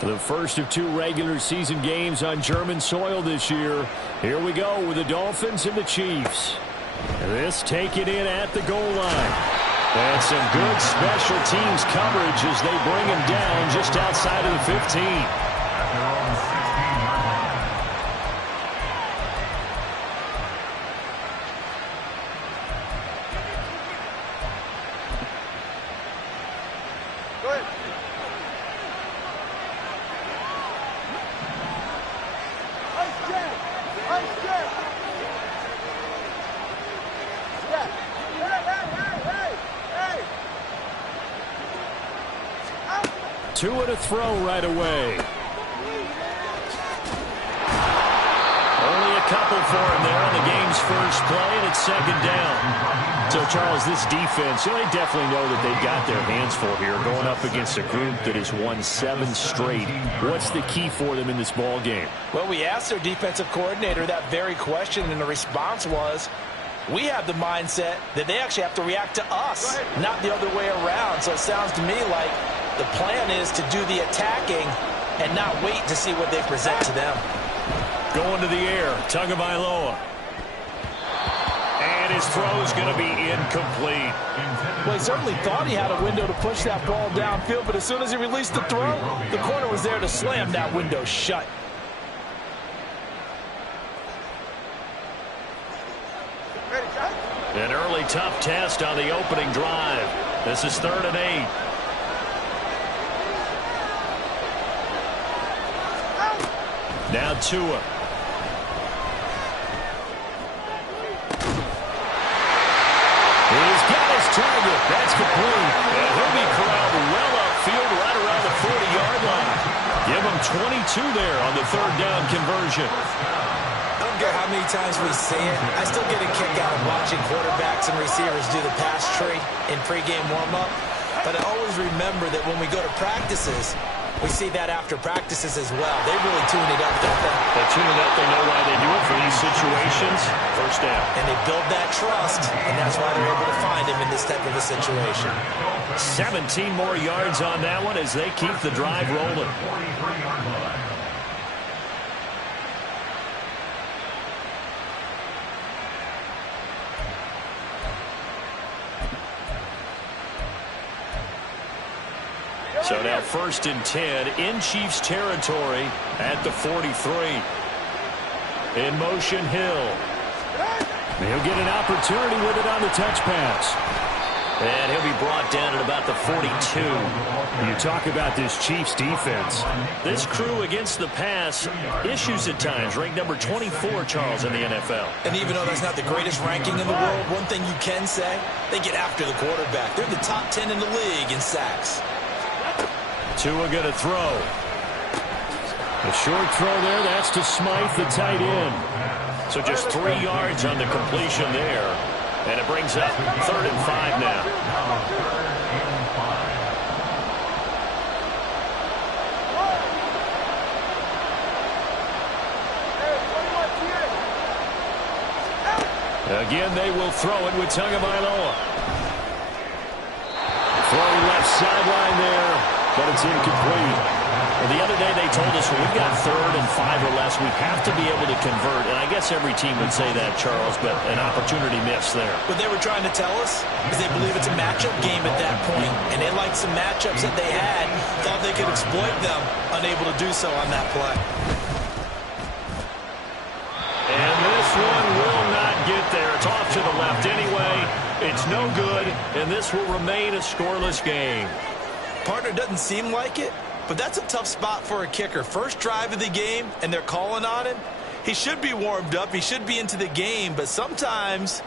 The first of 2 regular season games on German soil this year. Here we go with the Dolphins and the Chiefs. This taken in at the goal line. And some good special teams coverage as they bring him down just outside of the 15. Two and a throw right away. Only a couple for him there on the game's first play, and it's second down. So, Charles, this defense, they definitely know that they've got their hands full here, going up against a group that has won 7 straight. What's the key for them in this ball game? Well, we asked their defensive coordinator that very question, and the response was, we have the mindset that they actually have to react to us, not the other way around. So it sounds to me like the plan is to do the attacking and not wait to see what they present to them. Going to the air, Tagovailoa. And his throw is going to be incomplete. Well, he certainly thought he had a window to push that ball downfield, but as soon as he released the throw, the corner was there to slam that window shut. An early tough test on the opening drive. This is 3rd and 8. Now Tua. He's got his target. That's complete. And he'll be corralled well upfield right around the 40-yard line. Give him 22 there on the 3rd down conversion. I don't care how many times we see it. I still get a kick out of watching quarterbacks and receivers do the pass tree in pregame warm-up. But I always remember that when we go to practices, we see that after practices as well. They really tune it up, don't they? They tune it up. They know why they do it for these situations. First down. And they build that trust, and that's why they're able to find him in this type of a situation. 17 more yards on that one as they keep the drive rolling. So now 1st and 10 in Chiefs territory at the 43. In motion, Hill. He'll get an opportunity with it on the touch pass. And he'll be brought down at about the 42. You talk about this Chiefs defense. This crew against the pass, issues at times. Ranked number 24, Charles, in the NFL. And even though that's not the greatest ranking in the world, one thing you can say, they get after the quarterback. They're the top 10 in the league in sacks. Tua going to throw. A short throw there. That's to Smythe, the tight end. So just 3 yards on the completion there. And it brings up 3rd and 5 now. Again, they will throw it with Tagovailoa. Throw left sideline there. But it's incomplete. Well, the other day they told us when we've got 3rd and 5 or less, we have to be able to convert. And I guess every team would say that, Charles, but an opportunity missed there. What they were trying to tell us is they believe it's a matchup game at that point, and they liked some matchups that they had, thought they could exploit them, unable to do so on that play. And this one will not get there. It's off to the left anyway. It's no good, and this will remain a scoreless game. Partner doesn't seem like it, but that's a tough spot for a kicker. First drive of the game, and they're calling on him. He should be warmed up. He should be into the game, but sometimes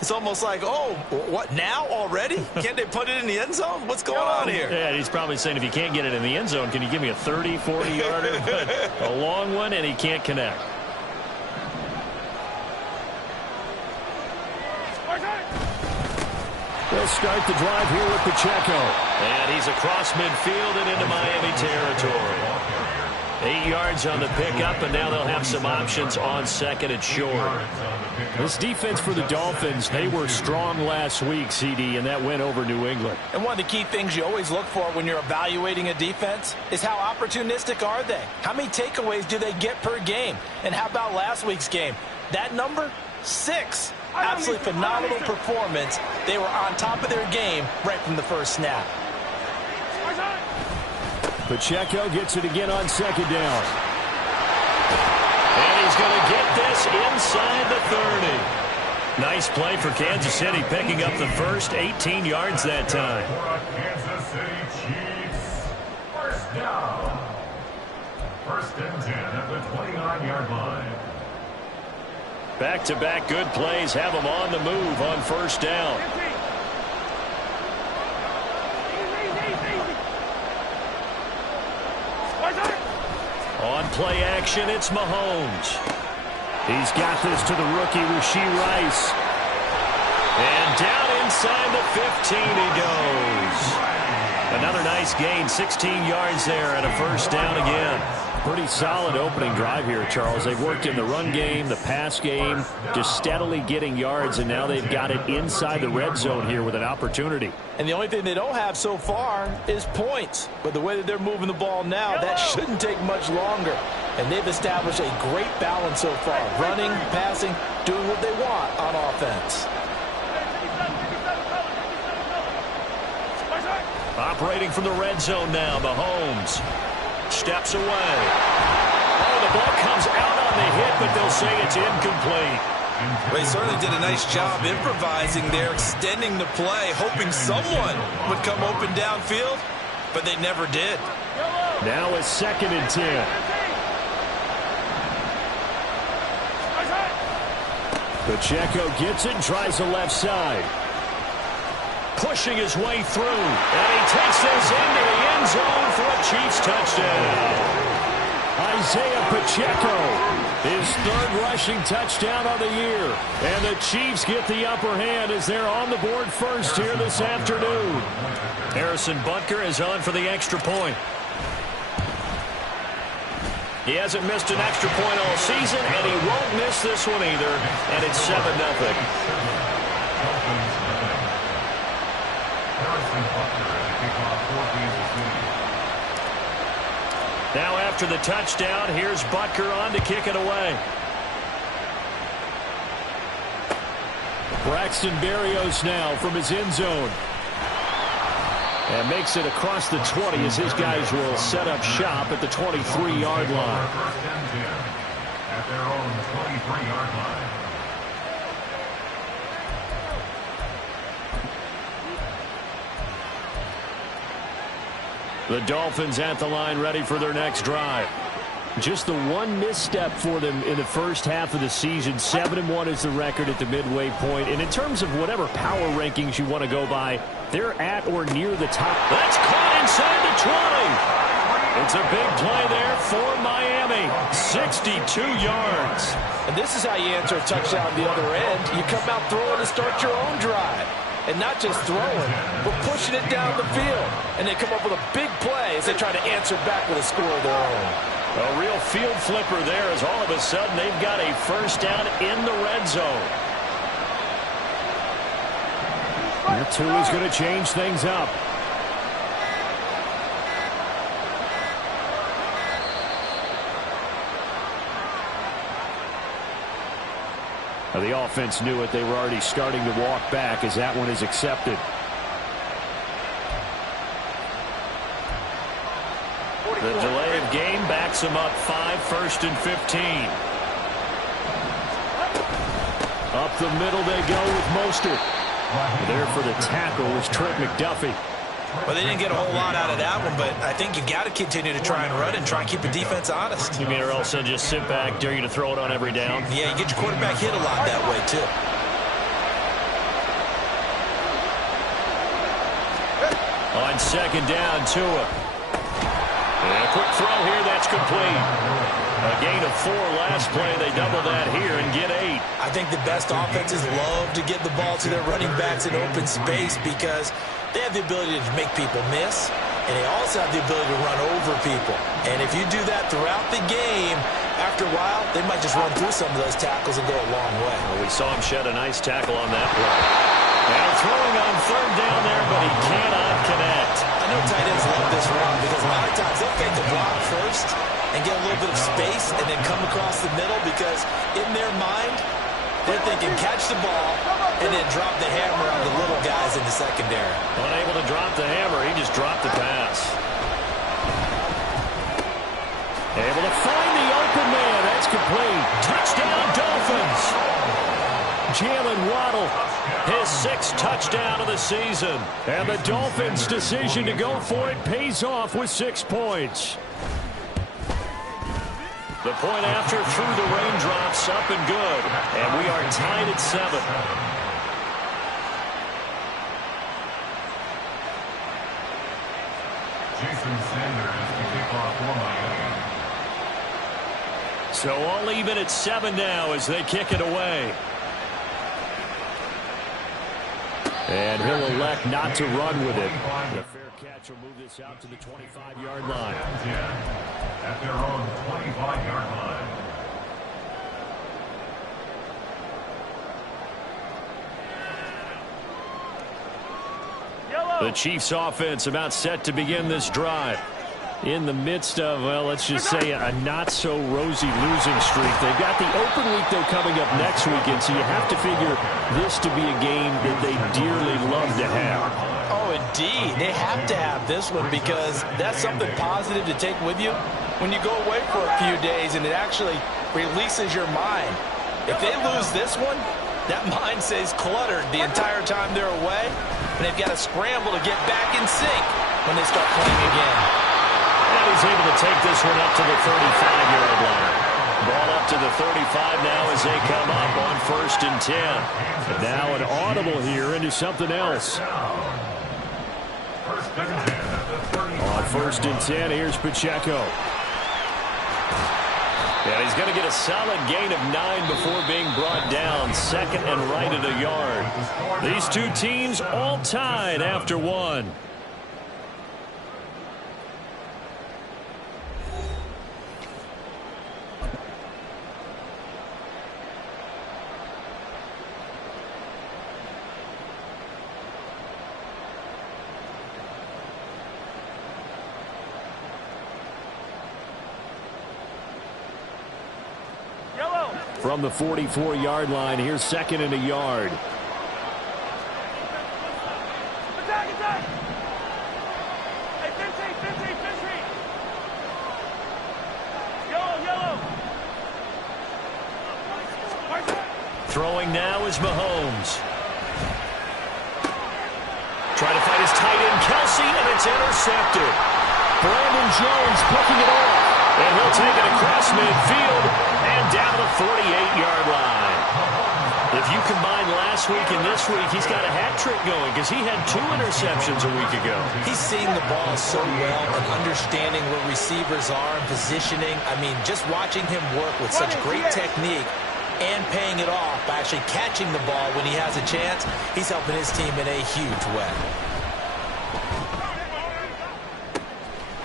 it's almost like, oh, what, now already? Can't they put it in the end zone? What's going on here? Yeah, he's probably saying, if you can't get it in the end zone, can you give me a 30, 40-yarder? But a long one, and he can't connect. They'll start the drive here with Pacheco. And he's across midfield and into Miami territory. 8 yards on the pickup, and now they'll have some options on second and short. This defense for the Dolphins, they were strong last week, CD, and that went over New England. And one of the key things you always look for when you're evaluating a defense is how opportunistic are they? How many takeaways do they get per game? And how about last week's game? That number? 6. Absolutely phenomenal performance. They were on top of their game right from the first snap. Pacheco gets it again on second down. And he's going to get this inside the 30. Nice play for Kansas City, picking up the first 18 yards that time. Kansas City Chiefs, first down. First and 10 at the 29-yard line. Back-to-back good plays have them on the move on first down. On play action, it's Mahomes. He's got this to the rookie, Rashee Rice. And down inside the 15 he goes. Another nice gain, 16 yards there and a first down again. Pretty solid opening drive here, Charles. They've worked in the run game, the pass game, just steadily getting yards, and now they've got it inside the red zone here with an opportunity. And the only thing they don't have so far is points. But the way that they're moving the ball now, that shouldn't take much longer. And they've established a great balance so far. Running, passing, doing what they want on offense. Operating from the red zone now, Mahomes steps away. Oh, the ball comes out on the hit, but they'll say it's incomplete. Well, he certainly did a nice job improvising there, extending the play, hoping someone would come open downfield, but they never did. Now it's second and 10. Pacheco gets it and tries the left side. Pushing his way through, and he takes this into the end zone for a Chiefs touchdown. Isaiah Pacheco, his third rushing touchdown of the year. And the Chiefs get the upper hand as they're on the board first here this afternoon. Harrison Butker is on for the extra point. He hasn't missed an extra point all season, and he won't miss this one either. And it's 7-0. Now after the touchdown, here's Butker on to kick it away. Braxton Berrios now from his end zone. And makes it across the 20 as his guys will set up shop at the 23-yard line. First and 10 at their own 23-yard line. The Dolphins at the line ready for their next drive. Just the one misstep for them in the first half of the season. 7-1 is the record at the midway point. And in terms of whatever power rankings you want to go by, they're at or near the top. That's caught inside the 20. It's a big play there for Miami. 62 yards. And this is how you answer a touchdown on the other end. You come out throwing to start your own drive. And not just throwing, but pushing it down the field. And they come up with a big play as they try to answer back with a score of their own. A real field flipper there as all of a sudden they've got a first down in the red zone. That two is going to change things up. Now the offense knew it. They were already starting to walk back as that one is accepted. The delay of game backs them up 5, 1st and 15. Up the middle they go with Mostert. There for the tackle was Trent McDuffie. Well, they didn't get a whole lot out of that one, but I think you got to continue to try and run and try and keep the defense honest. You mean or else they'll just sit back, dare you to throw it on every down? Yeah, you get your quarterback hit a lot that way, too. On second down, Tua. And a quick throw here, that's complete. A gain of 4 last play. They double that here and get 8. I think the best offenses love to get the ball to their running backs in open space because they have the ability to make people miss. and they also have the ability to run over people. And if you do that throughout the game, after a while, they might just run through some of those tackles and go a long way. Well, we saw him shed a nice tackle on that play. And throwing on third down there, but he cannot connect. I know tight ends love this run because a lot of times they'll fake the block first and get a little bit of space and then come across the middle because in their mind, they're thinking catch the ball and then drop the hammer on the little guys in the secondary. Unable to drop the hammer, he just dropped the pass. Able to find the open man. That's complete. Touchdown, Dolphins. Jalen Waddle, his 6th touchdown of the season. And the Dolphins' decision to go for it pays off with 6 points. The point after through the raindrops, up and good. And we are tied at 7. Jason Sanders to kick off for Miami. So all even at 7 now as they kick it away. And he'll elect not to run with it. The fair catch will move this out to the 25-yard line. At their own 25-yard line. The Chiefs offense about set to begin this drive. In the midst of, well, let's just say a not-so-rosy losing streak. They've got the open week, though, coming up next weekend, so you have to figure this to be a game that they dearly love to have. Oh, indeed. They have to have this one because that's something positive to take with you when you go away for a few days, and it actually releases your mind. If they lose this one, that mind stays cluttered the entire time they're away, and they've got to scramble to get back in sync when they start playing again. And he's able to take this one up to the 35-yard line. Ball up to the 35 now as they come up on 1st and 10. And now an audible here into something else. On 1st and 10, here's Pacheco. And he's going to get a solid gain of 9 before being brought down. 2nd and right at a yard. These two teams all tied after 1. From the 44-yard line, here's 2nd and a yard. Attack! Hey, Finchy! Yellow! Throwing now is Mahomes. Trying to fight his tight end, Kelsey, and it's intercepted. Brandon Jones picking it off. And he'll take it across midfield and down the 48-yard line. If you combine last week and this week, he's got a hat trick going because he had 2 interceptions a week ago. He's seeing the ball so well and understanding where receivers are and positioning. I mean, just watching him work with such great technique and paying it off by actually catching the ball when he has a chance, he's helping his team in a huge way.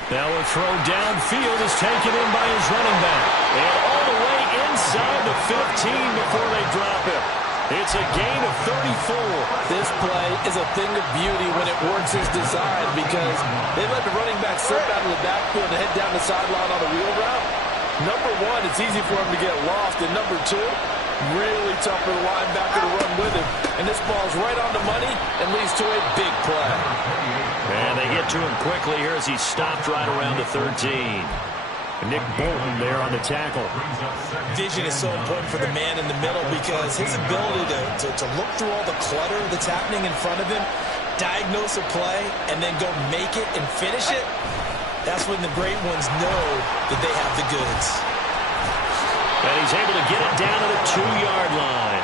Now a throw downfield is taken in by his running back. And all the way inside the 15 before they drop it. It's a gain of 34. This play is a thing of beauty when it works as designed because they let the running back slip out of the backfield and head down the sideline on a wheel route. Number 1, it's easy for him to get lost. And number 2, really tough for the linebacker to run with him. And this ball's right on the money and leads to a big play. And they get to him quickly here as he's stopped right around the 13. Nick Bolton there on the tackle. Vision is so important for the man in the middle because his ability to look through all the clutter that's happening in front of him, diagnose a play, and then go make it and finish it, that's when the great ones know that they have the goods. And he's able to get it down to the 2-yard line.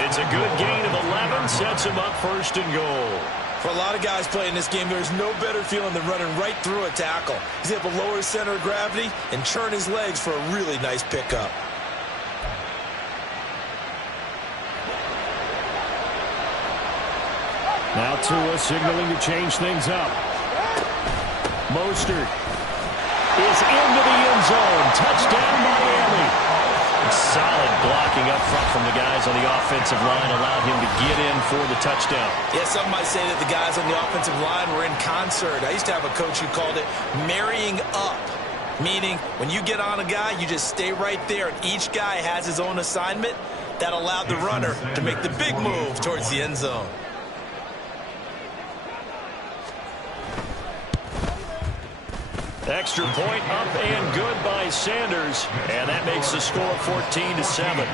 It's a good gain of 11, sets him up 1st and goal. For a lot of guys playing this game, there's no better feeling than running right through a tackle. He's able to lower his center of gravity and churn his legs for a really nice pickup. Now Tua signaling to change things up. Mostert is into the end zone. Touchdown, Miami. Solid blocking up front from the guys on the offensive line allowed him to get in for the touchdown. Yeah, some might say that the guys on the offensive line were in concert. I used to have a coach who called it marrying up, meaning when you get on a guy, you just stay right there, and each guy has his own assignment. That allowed the runner to make the big move towards the end zone. Extra point up and good by Sanders. And that makes the score 14-7. Chiefs 7.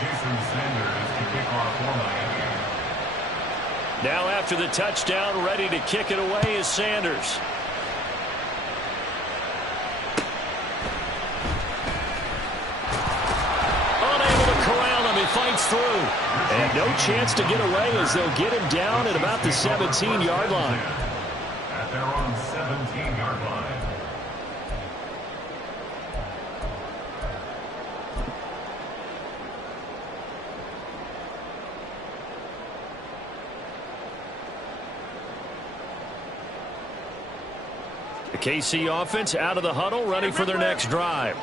Jason Sanders to kick off for Miami. Now after the touchdown, ready to kick it away is Sanders. Unable to corral him. He fights through. And no chance to get away as they'll get him down at about the 17-yard line. At their own 17-yard line. The KC offense out of the huddle, ready for their next drive.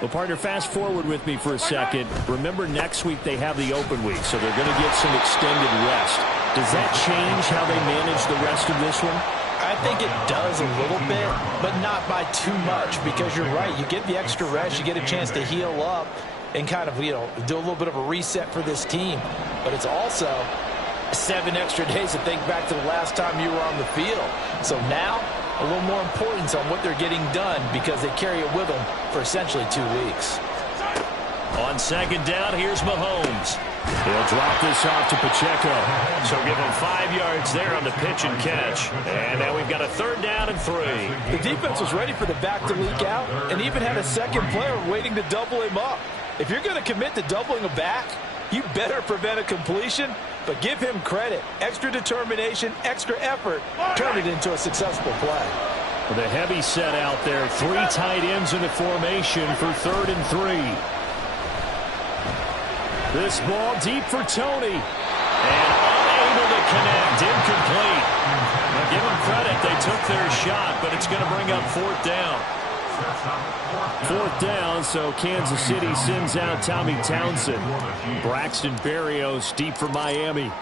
Well, partner, fast forward with me for a second. Remember, next week they have the open week, so they're going to get some extended rest. Does that change how they manage the rest of this one? I think it does a little bit, but not by too much, because you're right. You get the extra rest, you get a chance to heal up and kind of, do a little bit of a reset for this team. But it's also 7 extra days to think back to the last time you were on the field. So now, a little more importance on what they're getting done because they carry it with them for essentially 2 weeks. On second down, here's Mahomes. He'll drop this off to Pacheco. So give him 5 yards there on the pitch and catch. And now we've got a 3rd down and 3. The defense was ready for the back to leak out and even had a second player waiting to double him up. If you're going to commit to doubling a back, you better prevent a completion, but give him credit. Extra determination, extra effort, turn it into a successful play. With a heavy set out there, 3 tight ends in the formation for 3rd and 3. This ball deep for Tony. And unable to connect. Incomplete. Now give them credit. They took their shot, but it's going to bring up 4th down. 4th down, so Kansas City sends out Tommy Townsend. Braxton Berrios deep for Miami.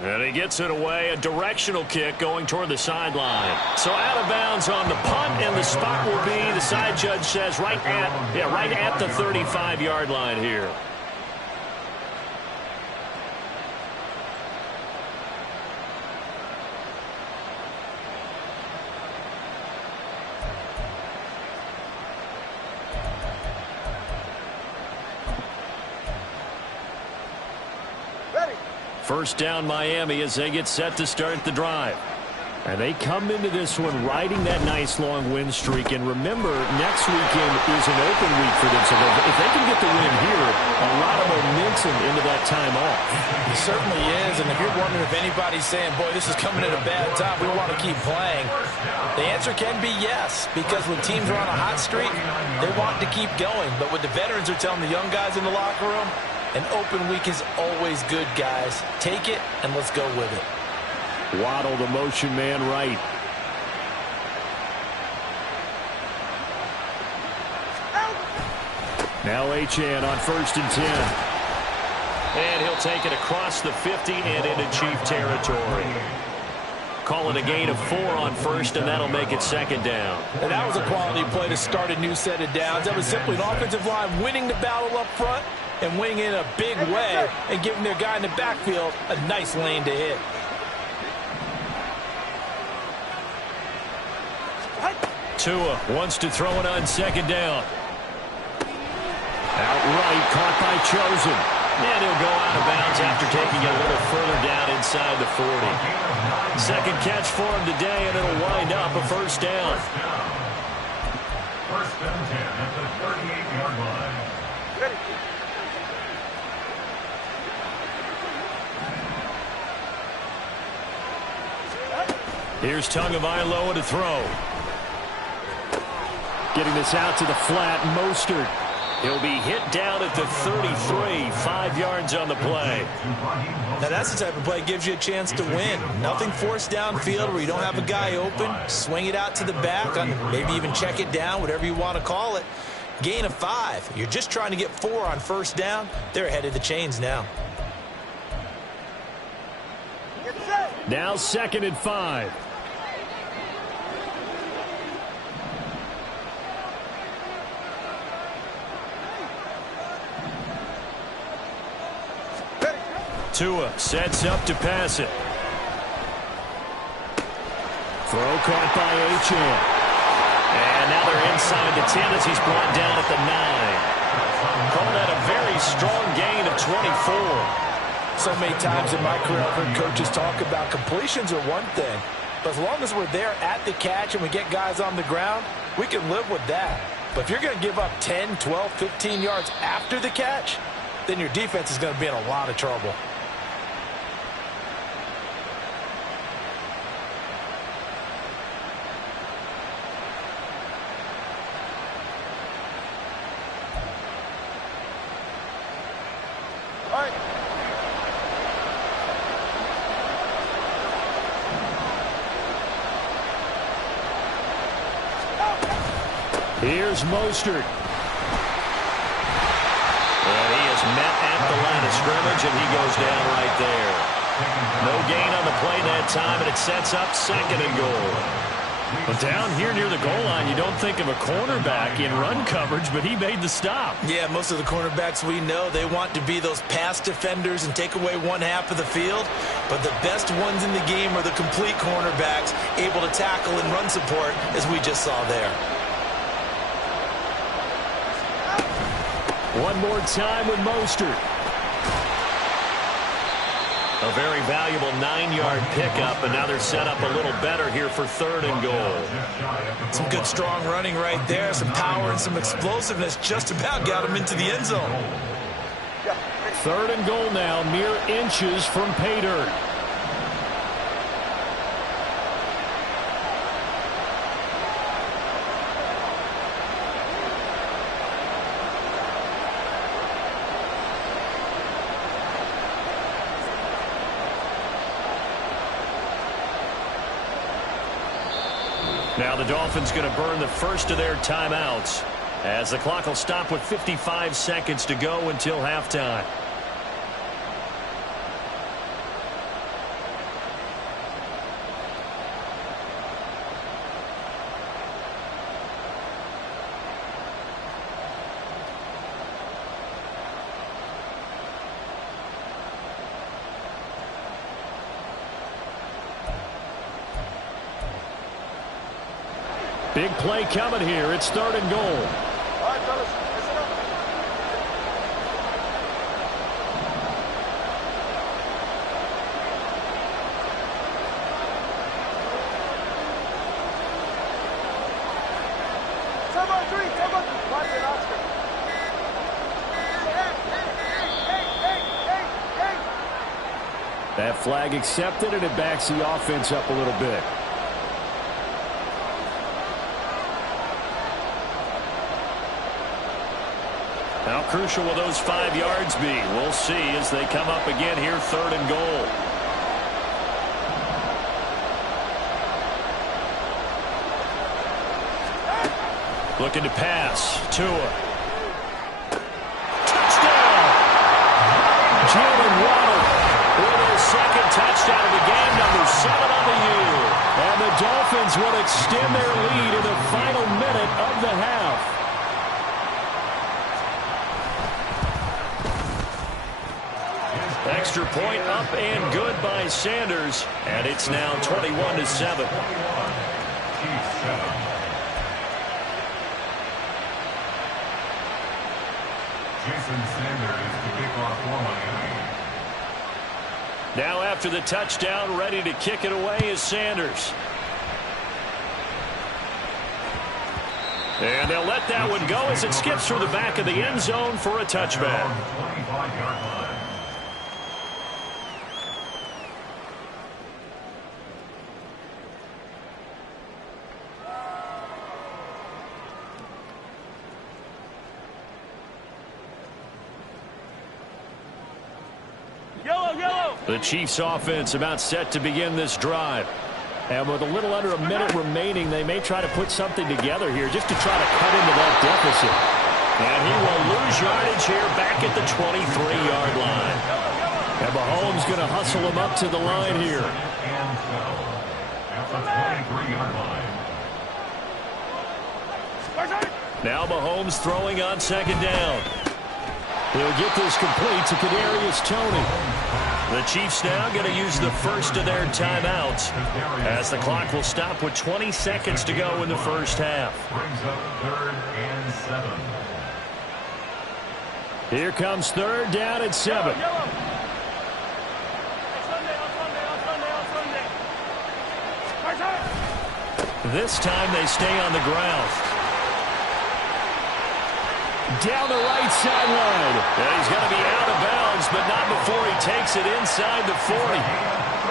And he gets it away, a directional kick going toward the sideline. So out of bounds on the punt, and the spot will be, the side judge says, right at the 35-yard line here. First down Miami as they get set to start the drive. And they come into this one riding that nice long win streak. And remember, next weekend is an open week for them. So if they can get the win here, a lot of momentum into that time off. It certainly is. And if you're wondering if anybody's saying, boy, this is coming at a bad time, we want to keep playing, the answer can be yes. Because when teams are on a hot streak, they want to keep going. But what the veterans are telling the young guys in the locker room, an open week is always good, guys. Take it, and let's go with it. Waddle, the motion man, right. Now Achane on 1st and 10. And he'll take it across the 50 and into Chief territory. Calling a gain of 4 on 1st, and that'll make it 2nd down. And that was a quality play to start a new set of downs. That was simply an offensive line winning the battle up front and winning in a big way and giving their guy in the backfield a nice lane to hit. Tua wants to throw it on 2nd down. Outright caught by Chosen. And he'll go out of bounds after taking it a little further down inside the 40. 2nd catch for him today, and it'll wind up a 1st down. 1st and 10 at the 38-yard line. Here's Tagovailoa to throw. Getting this out to the flat, Mostert. He'll be hit down at the 33, 5 yards on the play. Now that's the type of play that gives you a chance to win. Nothing forced downfield where you don't have a guy open. Swing it out to the back, maybe even check it down, whatever you want to call it. Gain of 5. You're just trying to get 4 on first down. They're ahead of the chains now. Now 2nd and 5. Tua sets up to pass it. Throw caught by Achane. And now they're inside the 10 as he's brought down at the 9. Call that a very strong gain of 24. So many times in my career I've heard coaches talk about completions are one thing. But as long as we're there at the catch and we get guys on the ground, we can live with that. But if you're going to give up 10, 12, 15 yards after the catch, then your defense is going to be in a lot of trouble. Here's Mostert. And he is met at the line of scrimmage, and he goes down right there. No gain on the play that time, and it sets up 2nd and goal. Well, down here near the goal line, you don't think of a cornerback in run coverage, but he made the stop. Yeah, most of the cornerbacks we know, they want to be those pass defenders and take away one half of the field. But the best ones in the game are the complete cornerbacks, able to tackle and run support, as we just saw there. One more time with Mostert. A very valuable 9-yard pickup, and now they're set up a little better here for 3rd and goal. Some good strong running right there, some power and some explosiveness just about got him into the end zone. 3rd and goal now, mere inches from pay dirt. Now the Dolphins going to burn the first of their timeouts as the clock will stop with 55 seconds to go until halftime. Big play coming here. It's 3rd and goal. All right, fellas, listen up. Watch it, Oscar. That flag accepted, and it backs the offense up a little bit. How crucial will those 5 yards be? We'll see as they come up again here, 3rd and goal. Looking to pass. Tua. Touchdown! Jalen Waddle with his 2nd touchdown of the game, number 7 on the year. And the Dolphins will extend their lead in the final minute of the half. Extra point up and good by Sanders, and it's now 21-7. Jason Sanders to kick off for Miami. Now after the touchdown, ready to kick it away is Sanders. And they'll let that one go as it skips through the back of the end zone for a touchback. 25-yard line. The Chiefs offense about set to begin this drive. And with a little under a minute remaining, they may try to put something together here just to try to cut into that deficit. And he will lose yardage here back at the 23-yard line. And Mahomes going to hustle him up to the line here. At the 23-yard line. Now Mahomes throwing on second down. He'll get this complete to Kadarius Toney. The Chiefs now going to use the first of their timeouts as the clock will stop with 20 seconds to go in the first half. Brings up 3rd and 7. Here comes 3rd down and 7. This time they stay on the ground. Down the right sideline. And he's going to be out of bounds, but not before he takes it inside the 40.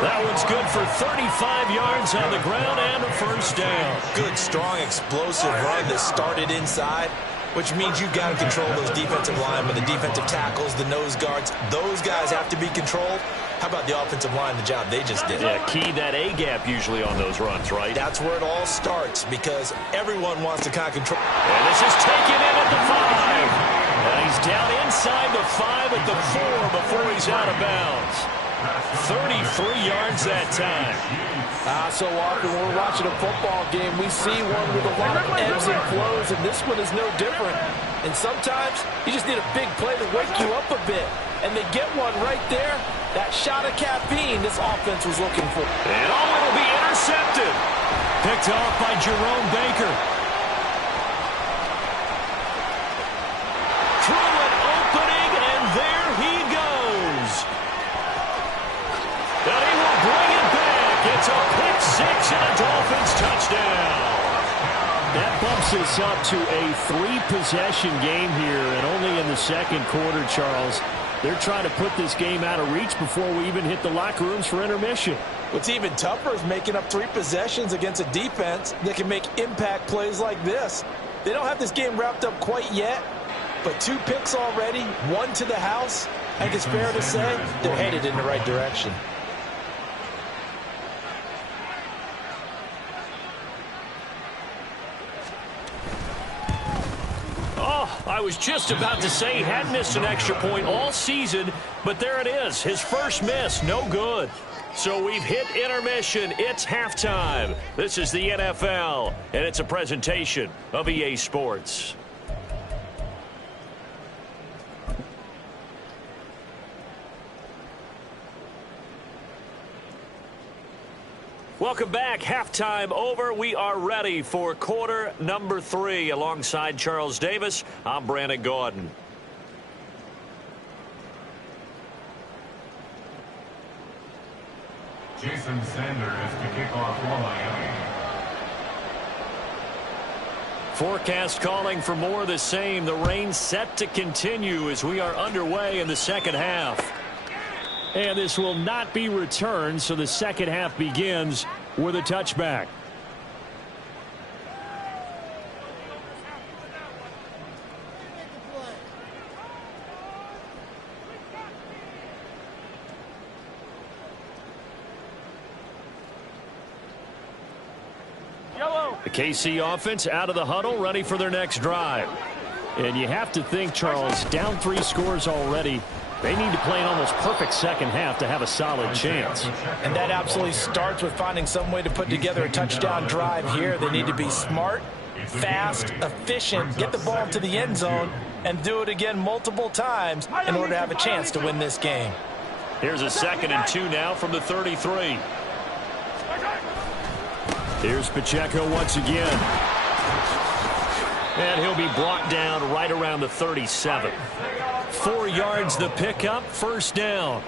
That one's good for 35 yards on the ground and a first down. Good, strong, explosive run that started inside, which means you've got to control those defensive linemen, the defensive tackles, the nose guards. Those guys have to be controlled. How about the offensive line, the job they just did? Yeah, key that A-gap usually on those runs, right? That's where it all starts because everyone wants to kind of control. And this is taken in at the 5. And he's down inside the 5 at the 4 before he's out of bounds. 33 yards that time. So often when we're watching a football game, we see one with a lot of ebbs and flows, and this one is no different. And sometimes you just need a big play to wake you up a bit. And they get one right there. That shot of caffeine this offense was looking for. And it'll be intercepted. Picked off by Jerome Baker. Through an opening, and there he goes. And he will bring it back. It's a pick six and a Dolphins touchdown. That bumps us up to a 3-possession game here, and only in the second quarter, Charles. They're trying to put this game out of reach before we even hit the locker rooms for intermission. What's even tougher is making up 3 possessions against a defense that can make impact plays like this. They don't have this game wrapped up quite yet, but 2 picks already, 1 to the house. I think it's fair to say they're headed in the right direction. I was just about to say he hadn't missed an extra point all season, but there it is. His first miss, no good. So we've hit intermission. It's halftime. This is the NFL, and it's a presentation of EA Sports. Welcome back. Halftime over. We are ready for quarter number 3. Alongside Charles Davis, I'm Brandon Gordon. Jason Sanders to kick off for Miami. Forecast calling for more of the same. The rain set to continue as we are underway in the second half. And this will not be returned, so the second half begins with a touchback. The KC offense out of the huddle, ready for their next drive. And you have to think, Charles, down 3 scores already. They need to play an almost perfect second half to have a solid chance. And that absolutely starts with finding some way to put together a touchdown drive here. They need to be smart, fast, efficient, get the ball to the end zone, and do it again multiple times in order to have a chance to win this game. Here's a 2nd and 2 now from the 33. Here's Pacheco once again. And he'll be brought down right around the 37. 4 yards the pickup, first down.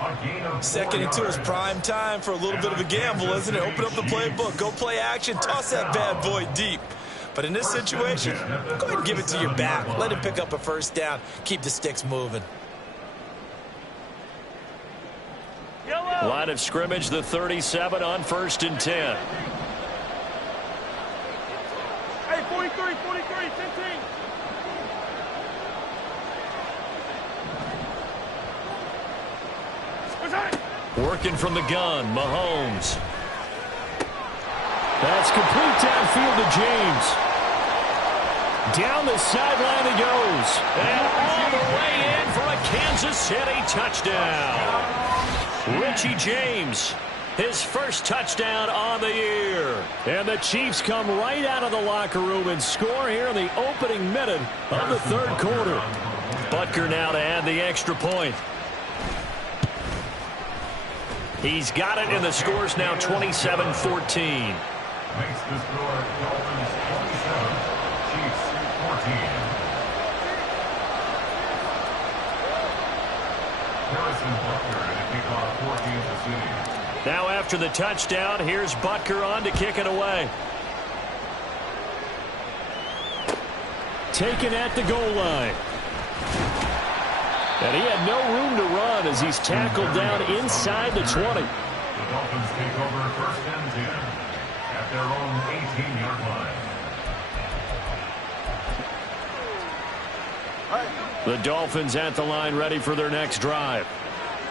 2nd and 2 is prime time for a little bit of a gamble, isn't it? Open up the playbook, go play action, toss that bad boy deep. But in this situation, go ahead and give it to your back. Let him pick up a first down. Keep the sticks moving. Line of scrimmage, the 37 on 1st and 10. Hey, 43, 15. Working from the gun, Mahomes. That's complete downfield to James. Down the sideline he goes. And all the way in for a Kansas City touchdown. Richie James, his first touchdown on the year. And the Chiefs come right out of the locker room and score here in the opening minute of the third quarter. Butker now to add the extra point. He's got it, and the score's now 27-14. Makes the score Dolphins 27, Chiefs 14. Harrison Butker to kick off for Kansas City. Now after the touchdown, here's Butker on to kick it away. Taken at the goal line. And he had no room to run as he's tackled down inside the 20. The Dolphins take over first and 10 at their own 18-yard line. The Dolphins at the line ready for their next drive.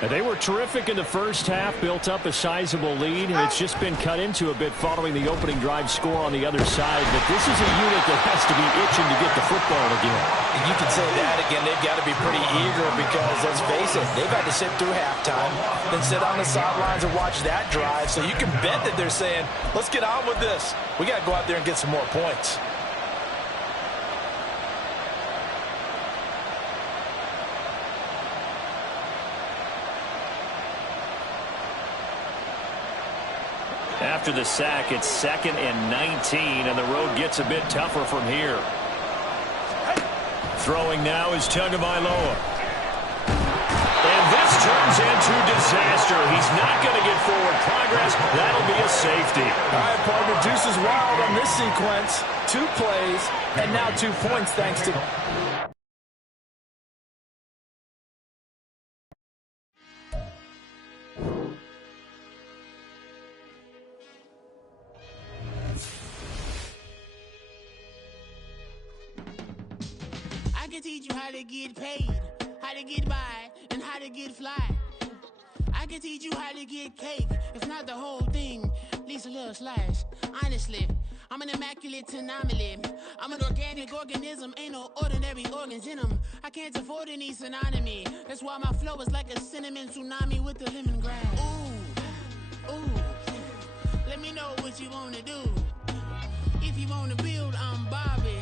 And they were terrific in the first half, built up a sizable lead, and it's just been cut into a bit following the opening drive score on the other side. But this is a unit that has to be itching to get the football again. You can say that again. They've got to be pretty eager because, let's face it, they've had to sit through halftime, then sit on the sidelines and watch that drive. So you can bet that they're saying, let's get on with this. We got to go out there and get some more points. After the sack, it's 2nd and 19, and the road gets a bit tougher from here. Throwing now is Tagovailoa. And this turns into disaster. He's not going to get forward progress. That'll be a safety. All right, partner, Deuce is wild on this sequence. 2 plays, and now 2 points thanks to... I can teach you how to get paid, how to get by, and how to get fly. I can teach you how to get cake, if not the whole thing, at least a little slice. Honestly, I'm an immaculate anomaly. I'm an organic organism, ain't no ordinary organs in them. I can't afford any synonymy. That's why my flow is like a cinnamon tsunami with the lemongrass. Ooh, ooh, let me know what you wanna do. If you wanna build, I'm Bobby.